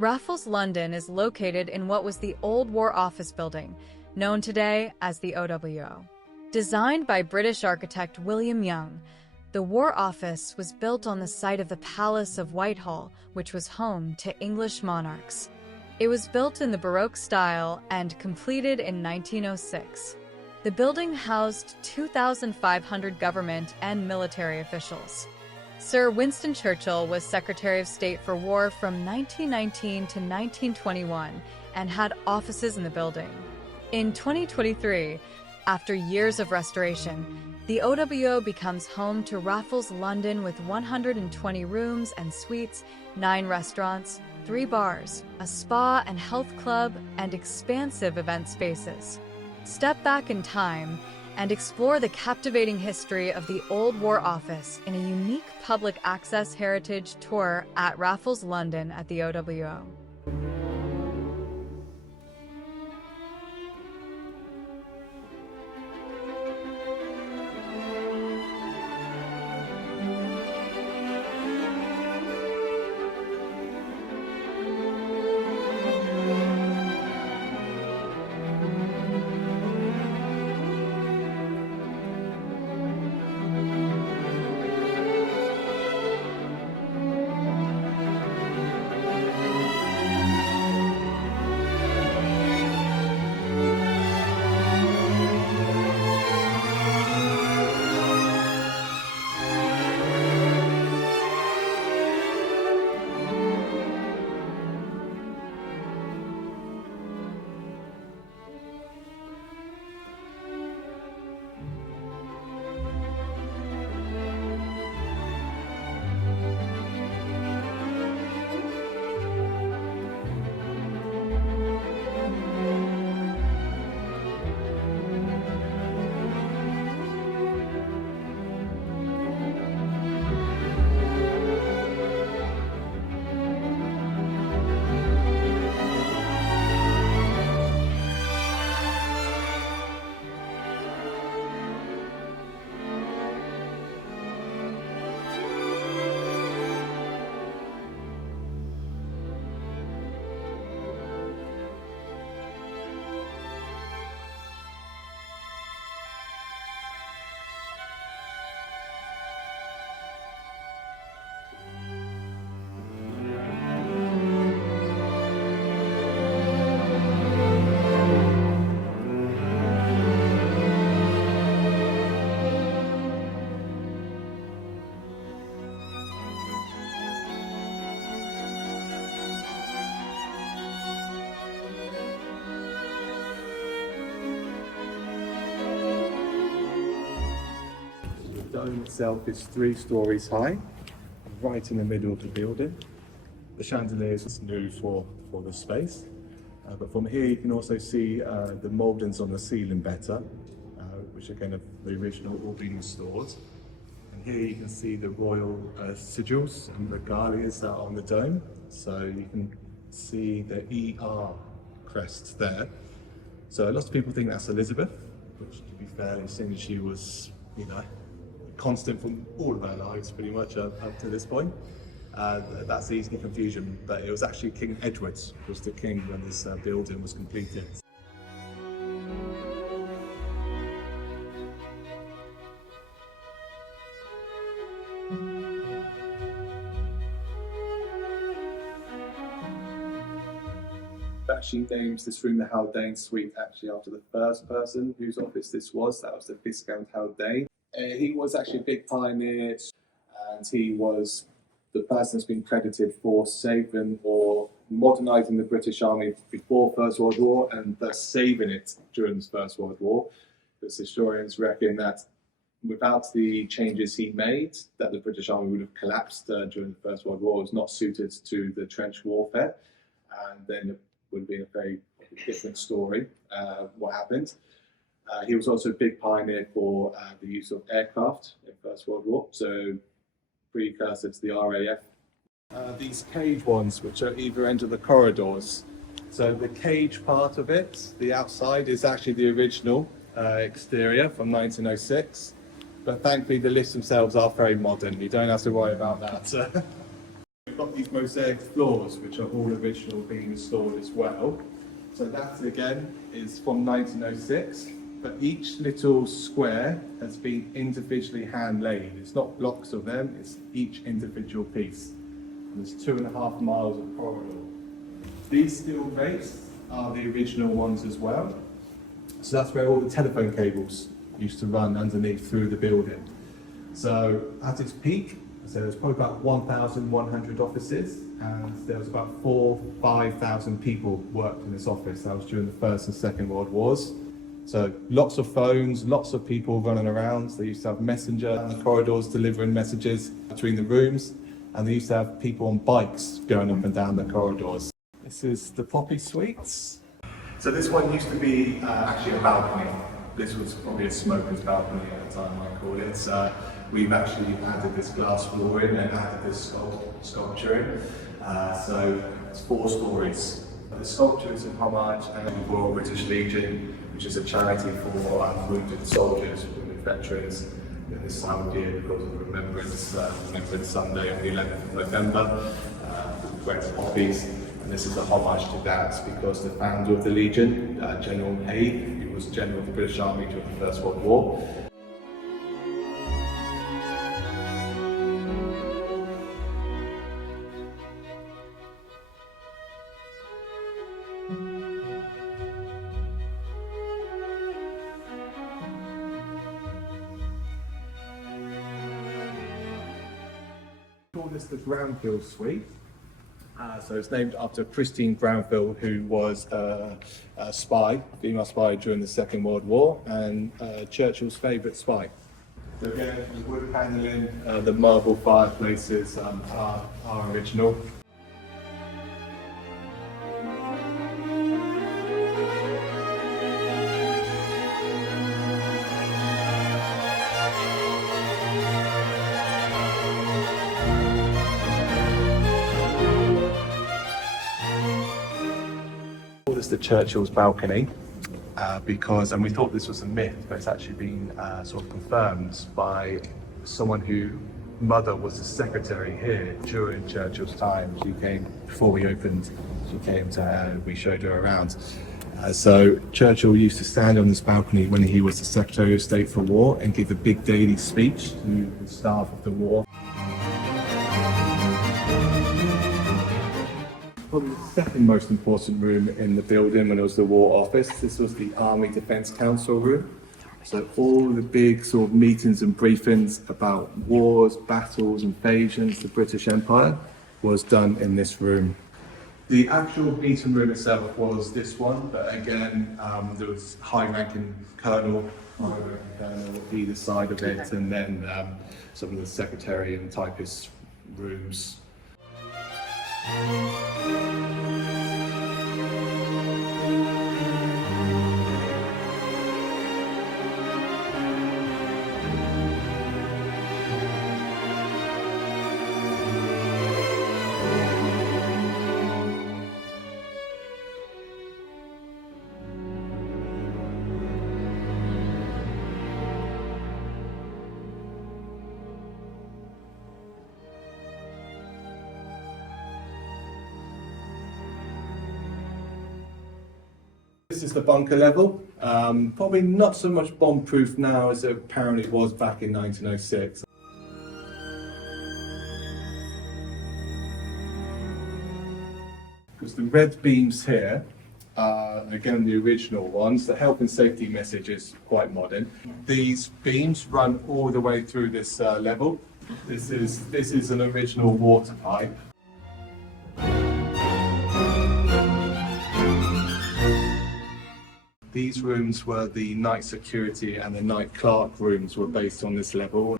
Raffles London is located in what was the old War Office building, known today as the OWO. Designed by British architect William Young, the War Office was built on the site of the Palace of Whitehall, which was home to English monarchs. It was built in the Baroque style and completed in 1906. The building housed 2,500 government and military officials. Sir Winston Churchill was Secretary of State for War from 1919 to 1921 and had offices in the building. In 2023, after years of restoration, the OWO becomes home to Raffles London with 120 rooms and suites, 9 restaurants, 3 bars, a spa and health club, and expansive event spaces. Step back in time and explore the captivating history of the Old War Office in a unique public access heritage tour at Raffles London at the OWO. The dome itself is 3 stories high, right in the middle of the building. The chandeliers is new for the space, but from here you can also see the mouldings on the ceiling better, which again are the original all being restored. And here you can see the royal sigils and regalias that are on the dome, so you can see the ER crest there. So lots of people think that's Elizabeth, which to be fair, seeing as she was, constant from all of our lives pretty much up to this point. That's easy confusion, but it was actually King Edward was the king when this building was completed. Actually names this room the Haldane Suite, actually after the first person whose office this was. That was the Viscount Haldane. He was actually a big pioneer, and he was the person that's been credited for saving or modernising the British Army before First World War and thus saving it during the First World War. Because historians reckon that without the changes he made, that the British Army would have collapsed during the First World War. It was not suited to the trench warfare, and then it would have been a very different story what happened. He was also a big pioneer for the use of aircraft in First World War, so precursor to the RAF. These cage ones, which are either end of the corridors. So the cage part of it, the outside, is actually the original exterior from 1906. But thankfully the lifts themselves are very modern. You don't have to worry about that. We've got these mosaic floors, which are all original, being installed as well. So that again is from 1906, but each little square has been individually hand laid. It's not blocks of them, it's each individual piece. And there's 2.5 miles of corridor. These steel rails are the original ones as well. So that's where all the telephone cables used to run underneath through the building. So at its peak, so there was probably about 1,100 offices, and there was about 5,000 people worked in this office. That was during the First and Second World Wars. So lots of phones, lots of people running around. They used to have messenger in the corridors delivering messages between the rooms, and they used to have people on bikes going up and down the corridors. This is the Poppy Suites. So this one used to be actually a balcony. This was probably a smoker's balcony at the time, I call it. We've actually added this glass floor in and added this sculpture in. So it's 4 stories. The sculpture is in homage to the Royal British Legion, which is a charity for wounded soldiers, wounded veterans in this time of year because of Remembrance Sunday on the 11th of November. Red poppies, and this is a homage to that because the founder of the Legion, General Haig, who was general of the British Army during the First World War. We call this the Granville Suite. So it's named after Christine Granville, who was a spy, female spy during the Second World War, and Churchill's favourite spy. So again, the wood panelling, the marble fireplaces are original. This is the Churchill's balcony because, and we thought this was a myth, but it's actually been sort of confirmed by someone whose mother was a secretary here during Churchill's time. She came before we opened. She came to her. We showed her around. So Churchill used to stand on this balcony when he was the Secretary of State for War and give a big daily speech to the staff of the war. Probably the second most important room in the building when it was the War Office. This was the Army Defence Council room. So all the big sort of meetings and briefings about wars, battles, invasions, the British Empire was done in this room. The actual meeting room itself was this one, but again, there was high-ranking colonel either side of it, and then some of the secretary and typist rooms. This is the bunker level. Probably not so much bomb-proof now as it apparently was back in 1906. Because the red beams here are, again, the original ones. The health and safety message is quite modern. These beams run all the way through this level. This is an original water pipe. These rooms were the night security and the night clerk rooms were based on this level.